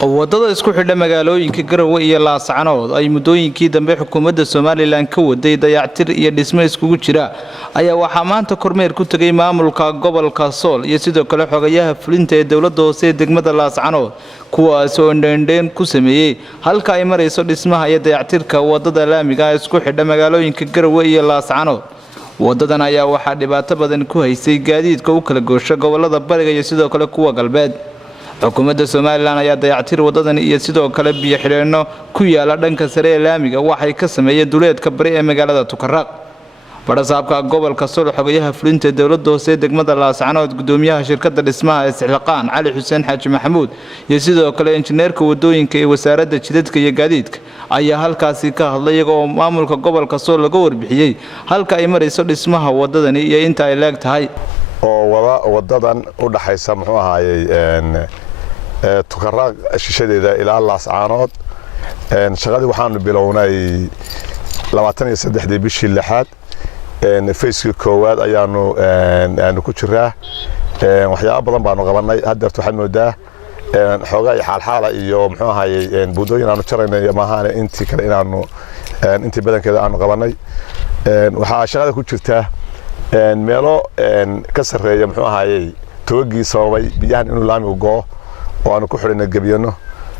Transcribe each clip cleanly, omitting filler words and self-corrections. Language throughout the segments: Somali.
wadada isku xidha magaalooyinka Garowe iyo Laascaanood ay muddooyinkii dambe xukuumadda Soomaaliland ka waday dayactir iyo dhisme iskugu jira ayaa waxa maanta kormeer ku tagay maamulka gobolka Sool iyo sidoo kale xogayaha fulinta ee dawladda hoose ee degmada Laascaanood kuwaas oo dheendheen ku sameeyay halka ay marayso dhismaha iyo dayactirka wadada laamiga isku xidha magaalooyinka Garowe iyo Laascaanood. wadadan ayaa waxa dhibaato badan ku haysay gaadiidka u kala goosha gobolada bariga iyo sidoo kale kuwa galbeed. xukuumadda Soomaaliland ayaa dayactir wadadan iyo sidoo kale biyo xidheeno ku yaala dhanka sare ee laamiga waxay ka sameeyeen duleedka bari ee magaalada Tukaraq. Barasaabka gobolka Sool xogayaha fulinta dawladda hoose ee degmada Laascaanood gudoomiyaha shirkadda dhismaha ee Sixlaqaan Cali Xuseen Xaaji Maxamuud iyo sidoo kale injineerka wadooyinka ee wasaaradda jidadka iyo gaadiidka ayaa halkaasi ka hadlay iyagoo maamulka gobolka Sool laga warbixiyay halka ay marayso dhismaha wadadan iyo inta ay leeg tahay oo wadadan u dhaxaysa muxuu ahaayay Tukaraq shishadeeda ilaa Laascaanood shaqadii waxaanu bilownay 23 bishii lixaad Facebook koowaad ayaanu ku jiraa waxyaabo badan baanu qabanay hadda waxaan moodaa xogaa iyo xaalxaala iyo muxuu ahaayay buudooyin aanu jaraynay maahan intii kale inaanu intii badankeeda aanu qabanay waxa shaqada ku jirta meelo ka sareeya muxuu ahaayay toogii sababay biyahan inuu laamigu go'o oo aanu ku xidhnay gabiyano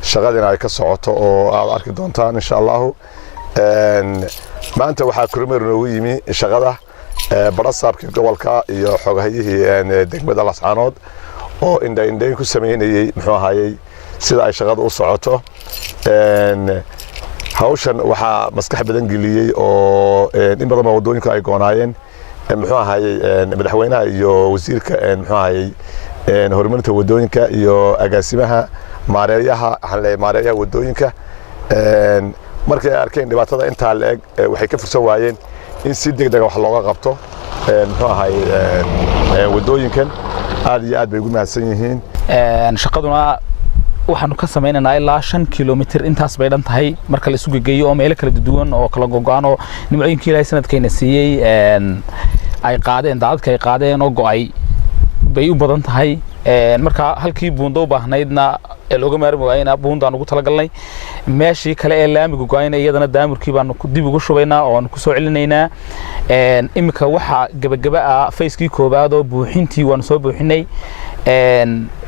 shaqadina ay ka socoto oo aad arki doontaan insha Allah maanta waxa kormeer noogu yimi shaqada barasaabka gobolka iyo xogahayihii degmada Laascaanood oo indhayn ku sameeyay muxuu ahaayay sida ay shaqadu u socoto hawshan waxa maskax badan geliyay oo in badan wadooyinka ay goonaayeen muxuu ahaayay madaxweynaha iyo wasiirka muxuu ahaayay horumarinta wadooyinka iyo agaasimaha maareeyaha wadooyinka markay arkeen dhibaatada inta leeg waxay ka fursan waayeen in si degdeg wax looga qabto muxuu ahaayay wadooyinkan aad iyo aad bay ugu mahadsan yihiin shaqaduna waxaanu ka sameeynaynaa ilaa 5 kiiloomitir intaas bay dhan tahay marka la isu geeyo oo meelo kala duwan oo kala go'aan oo nimcooyinkii ilaahay sanadkayna siiyay ay qaadeen daadadka ay qaadeen oo go'ay bay u badan tahay marka halkii buundo u baahnaydna looga maarmi waayna buundaan ugu talagalnay meeshii kale ee laamiga go'aynay iyadana daamurkii baan dib ugu shubaynaa oo aan ku soo celinaynaa imika waxa gabagaba ah fayskii koobaad oo buuxintii waan soo buuxinay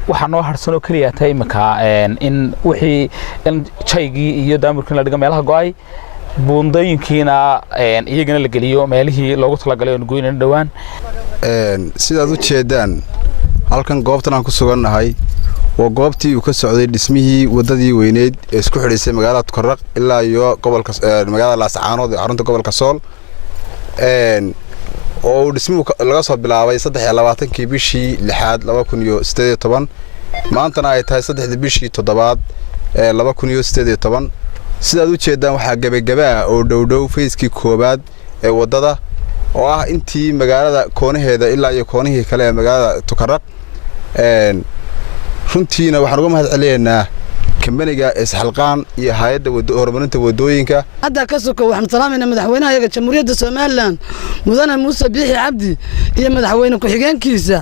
waxa noo harsan kaliya tahay imika in wixii chaygii iyo daamurkii la dhigo meelaha go'ay buundooyinkiina iyagana la geliyo meelihii loogu talagalay oo go'inay dhawaan sidaad u jeedaan halkan goobtan aan ku sugannahay waa goobtii uu ka socday dhismihii wadadii weyneed ee isku xidhaysay magaalada Tukaraq ilaa iyo gobolka magaalada Laascaanood ee xarunta gobolka Sool oo dhismuhu laga soo bilaabay 23 bishii lixaad 2018 maantana ay tahay 3 bishii toddobaad 2018 sidaad u jeedaan waxa gabagaba oo dhowdhow fayskii koobaad ee wadada oo ah intii magaalada koonaheeda ilaa iyo koonihii kale ee magaalada Tukaraq runtiina waxaan uga mahad celinaynaa kambaniga Sixlaqaan iyo hay'adda horumarinta wadooyinka hadda ka soo waxaan salaamayna madaxweynaha iyaga jamhuuriyadda Soomaaliland mudane Muuse Biixi Cabdi iyo madaxweyne ku xigeenkiisa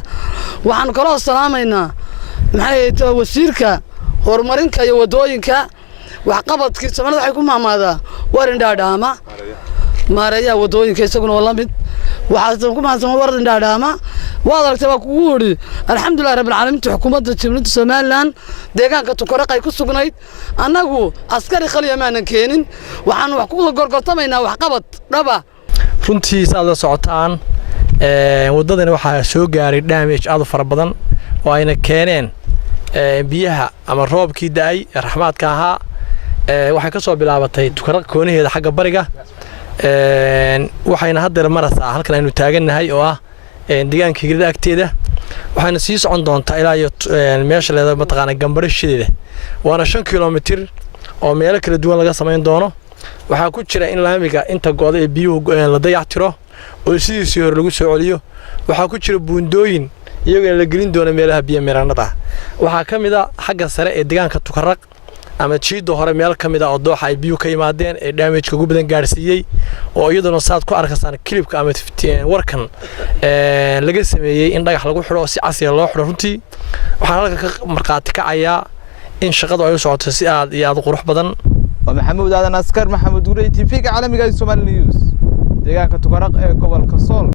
waxaan kala salaamaynaa maxay tahay wasiirka horumarinta iyo wadooyinka wax qabadkii Soomaaliland waxay ku maamaadaa warin dhaadhaama maareeyaha wadooyinka isaguna waa la mid waxaan ku mahadsan warin dhaadhaama waad aragtay waa kugu wari alxamdulillah rabbil caalamiin xukuumadda jamhuuriyadda Soomaaliland deegaanka Tukaraq ay ku sugnayd anagu askari khaliya maanan keenin waxaan wax ku gorgortamaynaa wax qabad dhaba runtii saad socotaan wadadani waxa soo gaaray damage aad u fara badan oo ayna keeneen biyaha ama roobkii daay raxmaadka ahaa waxay ka soo bilaabatay Tukaraq koonaheeda xagga bariga waxayna hadda maraysaa halkan aynu taagannahay oo ah deegaanka Girida agteeda waxayna sii socon doontaa ilaa iyo meesha leedahay mataqaana gambarashadeeda waana 5 kiiloomitir oo meelo kala duwan laga sameyn doono waxa ku jira in laamiga inta gooda ee biyuhu la dayactiro oo sidiisii hore lagu soo celiyo waxa ku jira buundooyin iyagoo la gelin doona meelaha biyo miranada waxa kamid ah xagga sare ee deegaanka Tukaraq ama jiido hore meel kamid ah oo dooxa ay biyo ka yimaadeen ee damage ugu badan gaarsiiyay oo iyaduna saad ku arkasaan clipka ama warkan laga sameeyay in dhagax lagu xiro si casri loo xiro runtii waxaan halka ka marqaati kacaya in shaqadu ay u socoto si aad iyo aad u qurux badan. ومحمود هذا نسكر محمود قريتي فيك عالمي جاي سومالي نيوز deegaanka Tukaraq ee gobolka Sool.